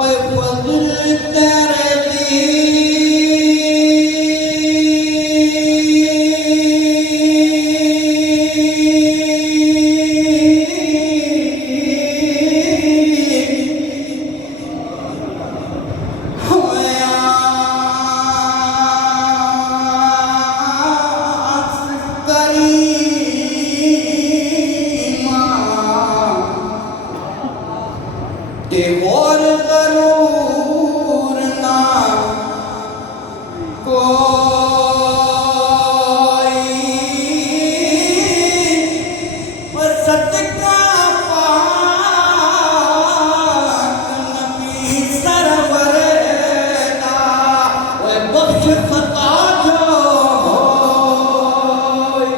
ओए फजल तेरे दी और जरूर ना कोई सदका पाक नबी सरवर दा ओए बख्श खता जो होय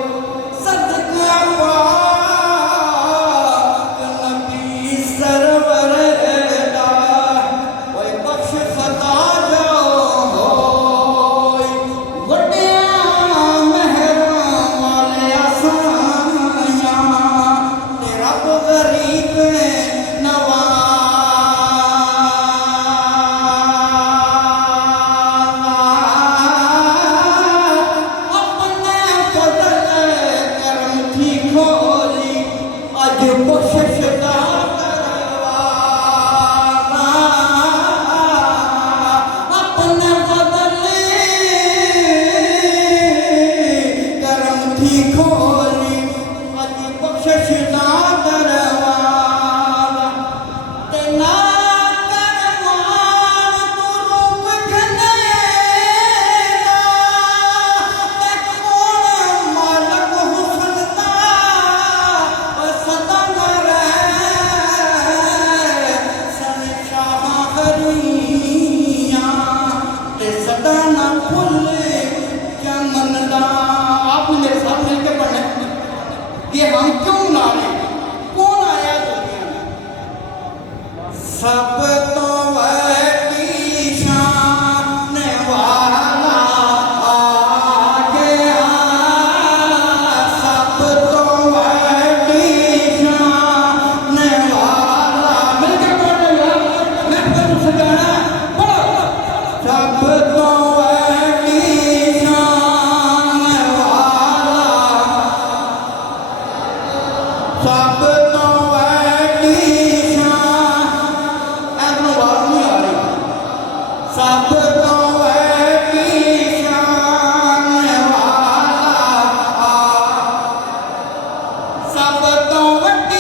सदका पाक नबी सरवर ये हम क्यों मना रहे हैं? कौन आया दुनिया में? सब तो वही शान वाला आ गया, सब तो वही शान वाला। मिलकर पढ़ लो यार, मैं फिर उसे गाना पढ़ो। सब तो वही शान वाला, सब तो वही शान, ऐसा बात नहीं आ रही। सब तो वही शान वाला, सब तो वही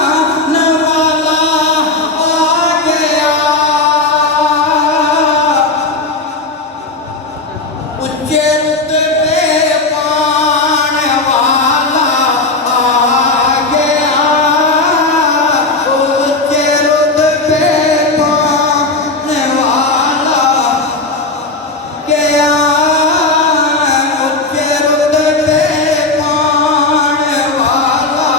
शान वाला आ गया। उच्चे रुतबे पाने वाला आ गया, उच्चे रुतबे पाने वाला गया, उच्चे रुतबे पाने वाला।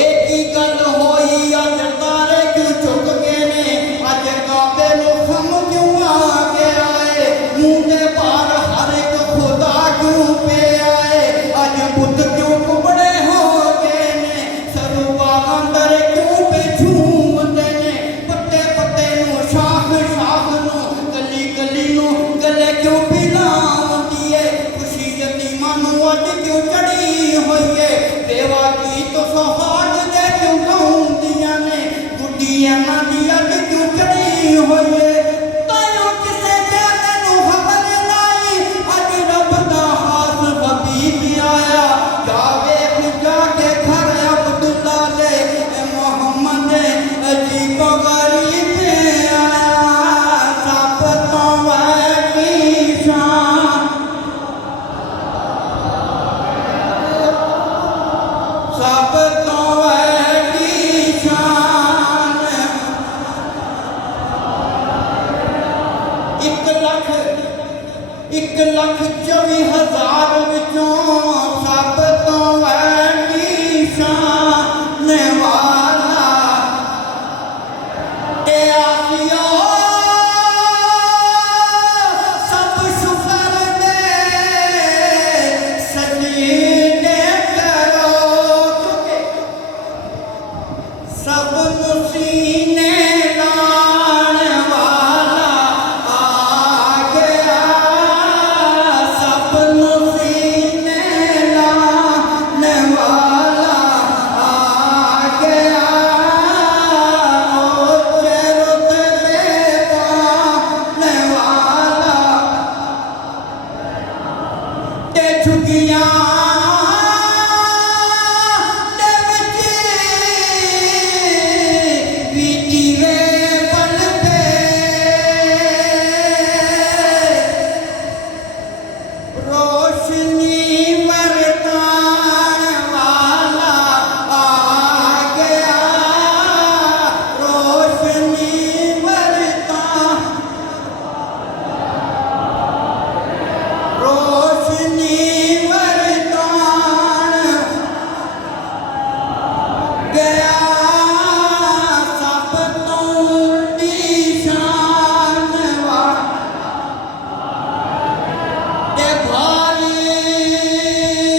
एक ही गल होई अज तारे क्यों झुक गए ने, अज काबे नूं खम क्यों आ गया है, मुंह दे पार हर एक खुदा क्यों पे आए, अज बुत क्यों कुबड़े हो गए ने, सरूबाग अंदर क्यों पे झूमते ने, पत्ते पत्ते नूं शाख शाख नूं गली गली नूं गले क्यों पिलावंदी है, खुशी यतीमां नूं अज क्यों चढ़ी होई है, देवा की तो सुहाग दे क्यों गाउंदियां ने, गुड्डियां नां दी अज क्यों चढ़ी होई है। तायो किसे जाने नूं खबर नहीं, अज रब दा खास हबीब आया, जावे जाके घर अब्दुल्ला दे मोहम्मद अजीब गरीब आया। सब तो वही शान, सब तो वही शान। 1,24,000 विचों सब तो वही शान वाला ते आसिया सब शुक्र दे सजदे करो, दुनिया दे विच वी दीवे बलदे रोशनी वरतान वाला आ गया रोशनी वरतान रोशनी वरतान गया